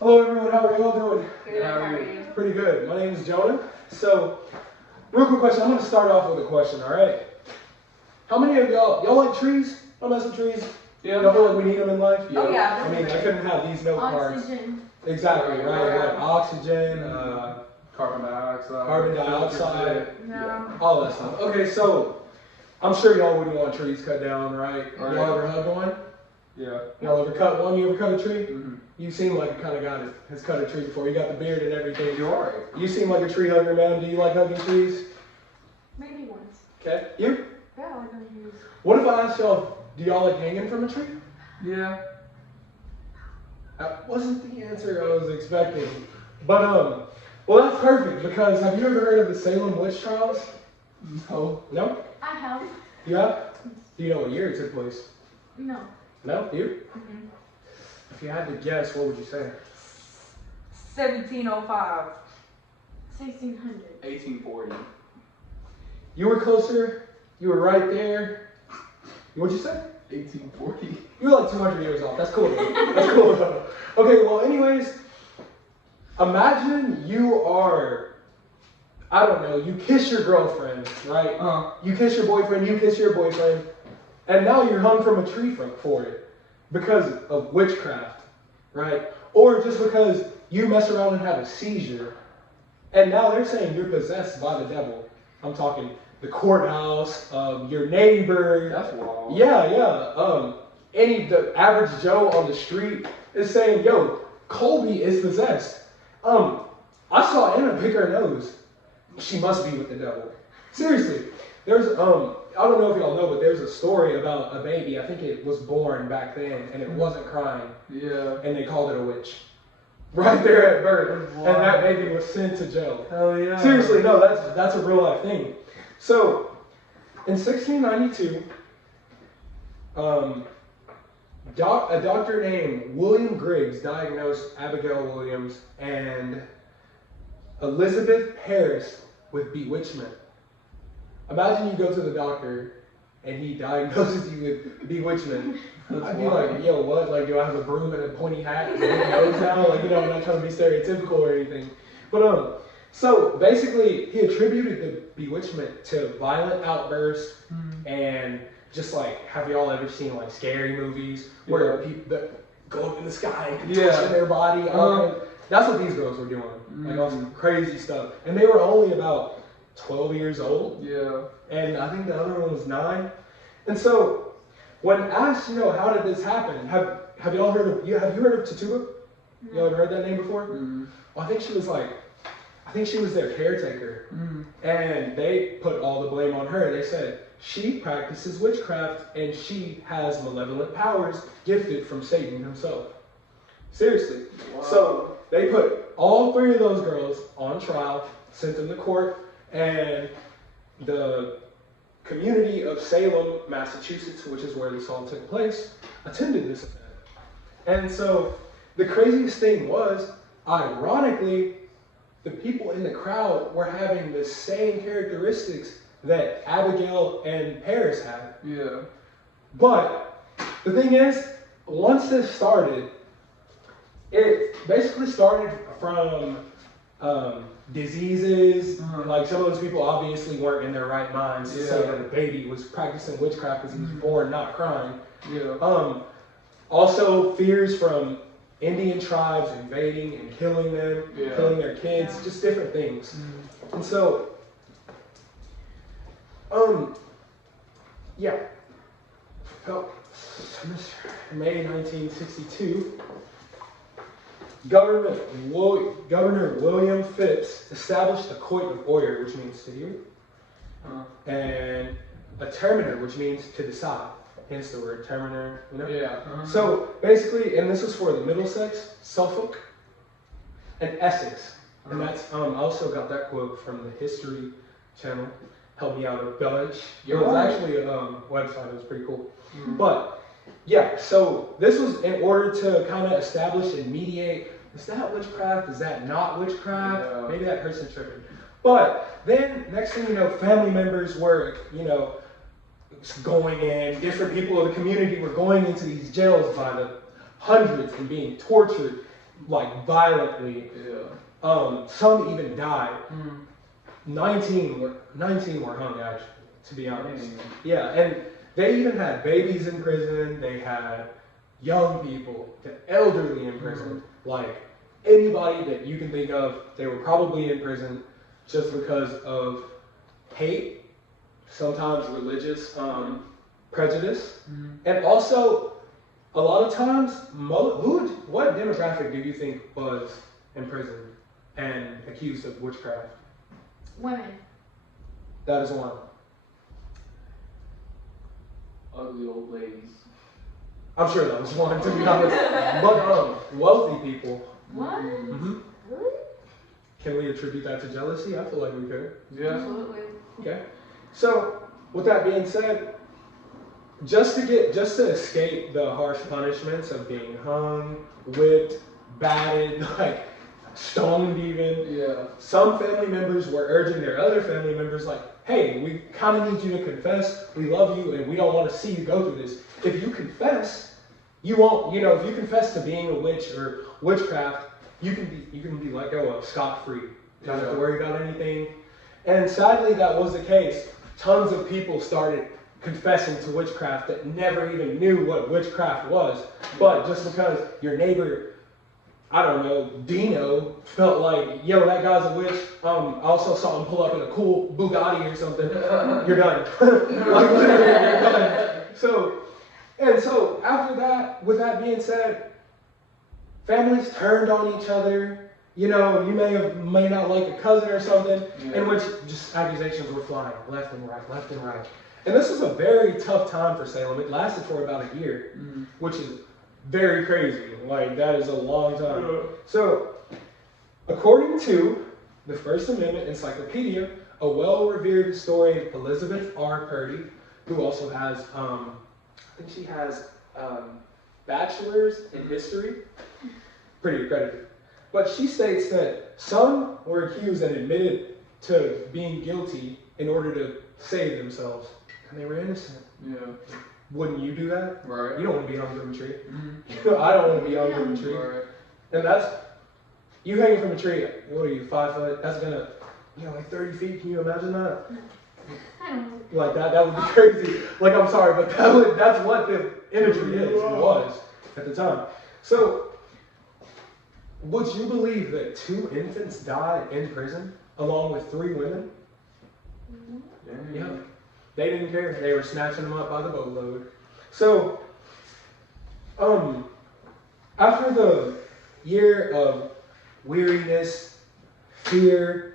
Hello everyone, how are you all doing? Good, how are you? Pretty good. My name is Jonah. So, real quick question. I'm going to start off with a question, alright? How many of y'all like trees? Y'all mess with trees? Yeah. Y'all feel like we need them in life? Yeah. Oh yeah. I mean, I couldn't have these note cards. Oxygen. Exactly, right? Like oxygen, Carbon dioxide, No. all that stuff. Okay, so, I'm sure y'all wouldn't want trees cut down, right? Right. Y'all ever hug one? Yeah. Y'all ever cut one? You ever cut a tree? Mm-hmm. You seem like the kind of guy that has cut a tree before. You got the beard and everything. You are. You seem like a tree hugger, man. Do you like hugging trees? Maybe once. Okay. You? Yeah, I like trees. What if I asked y'all, do y'all like hanging from a tree? Yeah. That wasn't the answer I was expecting. But, well, that's perfect because have you ever heard of the Salem Witch Trials? No. No? I have. You have? Do you know what year it took place? No. No? You? Mm-hmm. If you had to guess, what would you say? 1705. 1600. 1840. You were closer. You were right there. What'd you say? 1840. You were like 200 years off. That's cool. That's cool though. Okay, well, anyways, imagine you are, I don't know, you kiss your girlfriend, right? You kiss your boyfriend, you kiss your boyfriend, and now you're hung from a tree for it because of witchcraft, right? Or just because you mess around and have a seizure, and now they're saying you're possessed by the devil. I'm talking the courthouse, your neighbor. That's wild. Yeah. The average Joe on the street is saying, yo, Colby is possessed. I saw Anna pick her nose. She must be with the devil. Seriously. There's, I don't know if y'all know, but there's a story about a baby. I think it was born back then, and it wasn't crying. Yeah. And they called it a witch. Right there at birth. And that baby was sent to jail. Hell yeah. Seriously, no, that's a real life thing. So, in 1692, a doctor named William Griggs diagnosed Abigail Williams and Elizabeth Harris with bewitchment. Imagine you go to the doctor and he diagnoses you with bewitchment. I'd be like, yo, what? Like, do I have a broom and a pointy hat and a big nose now? Like, I'm not trying to be stereotypical or anything. But, so basically, he attributed the bewitchment to violent outbursts and just like, have y'all ever seen like scary movies where people that go up in the sky and contortion their body? That's what these girls were doing, like all some crazy stuff. And they were only about 12 years old. Yeah. And I think the other one was 9. And so, when asked, how did this happen? Have y'all heard of? Have you heard of Tatuba? Y'all ever heard that name before? Well, I think she was their caretaker, and they put all the blame on her. They said she practices witchcraft and she has malevolent powers gifted from Satan himself. Seriously. Wow. So they put all 3 of those girls on trial, sent them to court, and the community of Salem, Massachusetts, which is where this all took place, attended this event. And so the craziest thing was, ironically, the people in the crowd were having the same characteristics that Abigail and Paris had. Yeah. But the thing is, once this started, it basically started from diseases. Like some of those people obviously weren't in their right minds to say that a baby was practicing witchcraft because he was born not crying. Yeah. Also fears from Indian tribes invading and killing them, killing their kids, just different things. And so, May 1962, Governor William Phipps established a coit of oyer, which means to hear, and a terminer, which means to decide. Hence the word terminer, So basically, and this was for the Middlesex, Suffolk, and Essex. And that's, I also got that quote from the History Channel. Helped me out a bunch. It was actually a website, it was pretty cool. But, yeah, so this was in order to kind of establish and mediate, is that witchcraft, is that not witchcraft? Yeah. Maybe that person's tripping. But then, next thing you know, family members were, going in, different people of the community were going into these jails by the hundreds and being tortured. like violently. Yeah. Some even died. Mm. 19 were hung, actually, to be honest. Dang. Yeah, and they even had babies in prison. They had young people, the elderly in prison. Like anybody that you can think of, they were probably in prison just because of hate, sometimes religious prejudice, and also a lot of times, what demographic do you think was in prison and accused of witchcraft? Women. That is one. Ugly old ladies. I'm sure that was one, to be honest. But wealthy people. What? Mm-hmm. Really? Can we attribute that to jealousy? I feel like we could. Yeah. Absolutely. Okay. So, with that being said, just to escape the harsh punishments of being hung, whipped, battered, like stoned even, Yeah. some family members were urging their other family members like, hey, we kind of need you to confess. We love you and we don't want to see you go through this. If you confess, you won't, if you confess to being a witch or witchcraft, you can be let go of scot-free. You don't have to worry about anything. And sadly, that was the case. Tons of people started confessing to witchcraft that never even knew what witchcraft was. But just because your neighbor, I don't know, Dino, felt like, yo, that guy's a witch. I also saw him pull up in a cool Bugatti or something. You're done. Like, literally, you're done. So after that, with that being said, families turned on each other. You may not like a cousin or something, in which just accusations were flying left and right. And this was a very tough time for Salem. It lasted for about a year, which is very crazy. Like, that is a long time. So, according to the First Amendment Encyclopedia, a well-revered historian, Elizabeth R. Purdy, who also has, I think she has bachelor's in history, pretty accredited. But she states that some were accused and admitted to being guilty in order to save themselves, and they were innocent. Yeah. Wouldn't you do that? Right. You don't want to be hung from a tree. I don't want to be hung from a tree. Right. And that's, you hanging from a tree, what are you, 5 foot? That's gonna, like 30 feet, can you imagine that? I don't know. Like that would be crazy. Like, I'm sorry, but that's what the imagery was at the time. So, would you believe that 2 infants died in prison along with 3 women? Yeah. They didn't care. They were snatching them up by the boatload. So, after the year of weariness, fear,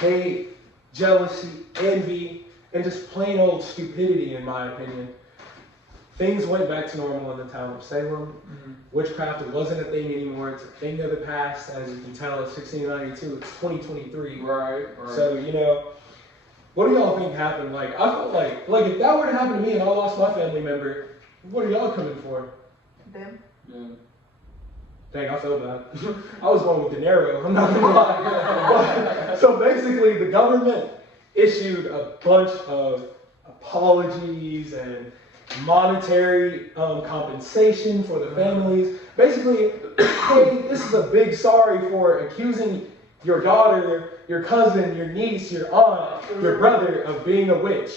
hate, jealousy, envy, and just plain old stupidity, in my opinion, things went back to normal in the town of Salem. Witchcraft wasn't a thing anymore. It's a thing of the past. As you can tell, it's 1692. It's 2023. Right. So, what do y'all think happened? Like, I felt like if that were to happen to me and I lost my family member, what are y'all coming for? Them. Yeah. Dang, I feel bad. I was going with De Niro, I'm not gonna lie. So basically, the government issued a bunch of apologies and monetary compensation for the families. Basically, hey, this is a big sorry for accusing your daughter, your cousin, your niece, your aunt, your brother of being a witch.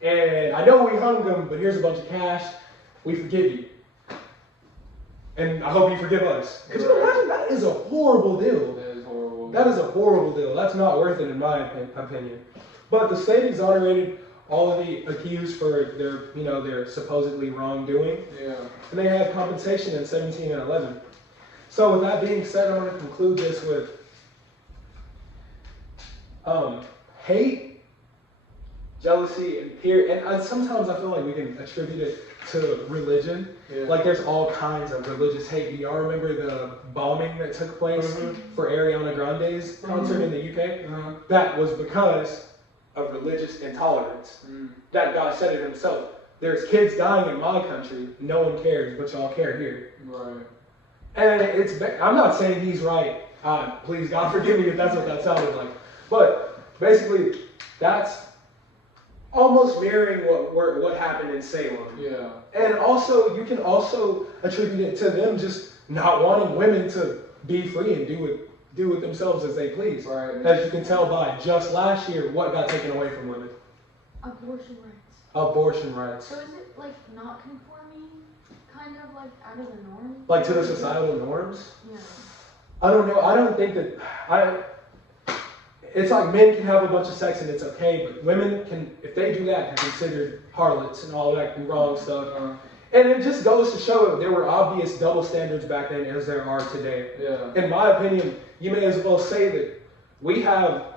And I know we hung them, but here's a bunch of cash. We forgive you. And I hope you forgive us. Could you imagine? That is a horrible deal. That is horrible. That is a horrible deal. That's not worth it in my opinion. But the state exonerated all of the accused for their supposedly wrongdoing. Yeah. And they had compensation in 17 and 11. So with that being said, I'm going to conclude this with hate, jealousy, and fear. And sometimes I feel like we can attribute it to religion. Yeah. Like, there's all kinds of religious hate. Do y'all remember the bombing that took place for Ariana Grande's concert in the UK? That was because of religious intolerance. That guy said it himself. There's kids dying in my country. No one cares, but y'all care here. Right. And I'm not saying he's right. Please, God forgive me if that's what that sounded like. But basically, that's almost mirroring what happened in Salem. Yeah. And also, you can also attribute it to them just not wanting women to be free and do with themselves as they please. Right. As you can tell by just last year, what got taken away from women? Abortion rights. Abortion rights. So is it like not conforming, kind of like out of the norm? Like to the societal norms? Yeah. I don't know. I don't think that it's like men can have a bunch of sex and it's okay, but women can, if they do that, they're considered harlots and all that wrong stuff. And it just goes to show that there were obvious double standards back then as there are today. Yeah. In my opinion, you may as well say that we have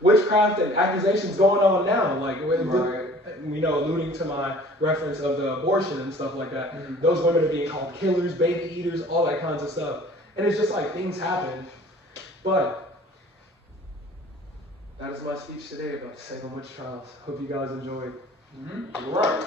witchcraft and accusations going on now, like alluding to my reference of the abortion and stuff like that. Mm-hmm. Those women are being called killers, baby eaters, all that kinds of stuff. And it's just like things happen. But that is my speech today about the Salem Witch Trials. Hope you guys enjoyed. Right.